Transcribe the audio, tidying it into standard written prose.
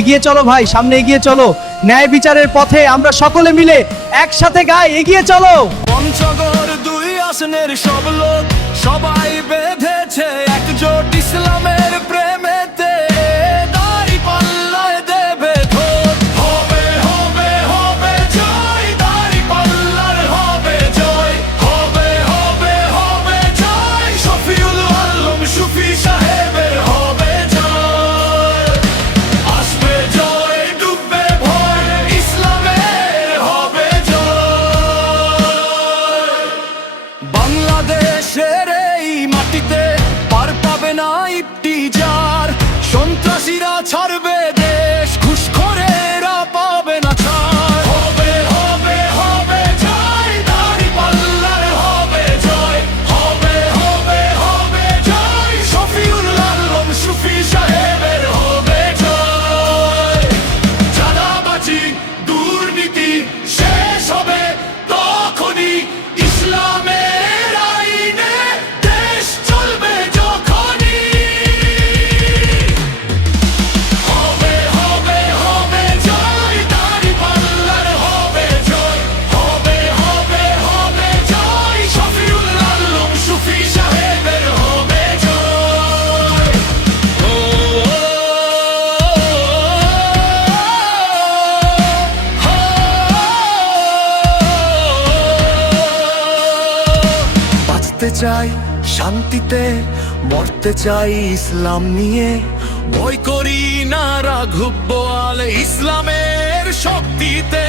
এগিয়ে চলো ভাই, সামনে এগিয়ে চলো, ন্যায় বিচারের পথে আমরা সকলে মিলে একসাথে গাই, এগিয়ে চলো। পঞ্চগড় দুই আসনের সব লোক সবাই বেঁধেছে একজোট ইসলামের প্রেমেতে, দাঁড়িপাল্লায় দেবে ভোট। হবে হবে হবে জয়, দাঁড়িপাল্লার হবে জয়। হবে হবে হবে জয়, শফিউল আলম শফি সাহেবের হবে জয়। আসবে জয়, ডুববে ভয়, ইসলামের হবে জয়। বাংলাদেশের এই মাটিতে পার পাবে না ইফতিজার, সন্ত্রাসীরা ছাড়বে দেশ, ঘুষখোরেরা পাবে না ছাড়। হবে হবে হবে জয়, দাঁড়িপাল্লার হবে জয়। হবে হবে হবে জয়, শফিউল আলম শফি সাহেবের হবে জয়। চাঁদাবাজি দুর্নীতি শেষ হবে তখনই, ইসলামের আইনে দেশ চলবে যখনই। হবে হবে হবে জয়, দাঁড়িপাল্লার হবে জয়। হবে হবে হবে জয়, শফিউল আলম শফি সাহেবের হবে জয়। বাঁচতে চাই শান্তিতে, মরতে চাই ইসলাম নিয়ে, বই করি না রাঘব বোয়াল ইসলামের শক্তিতে।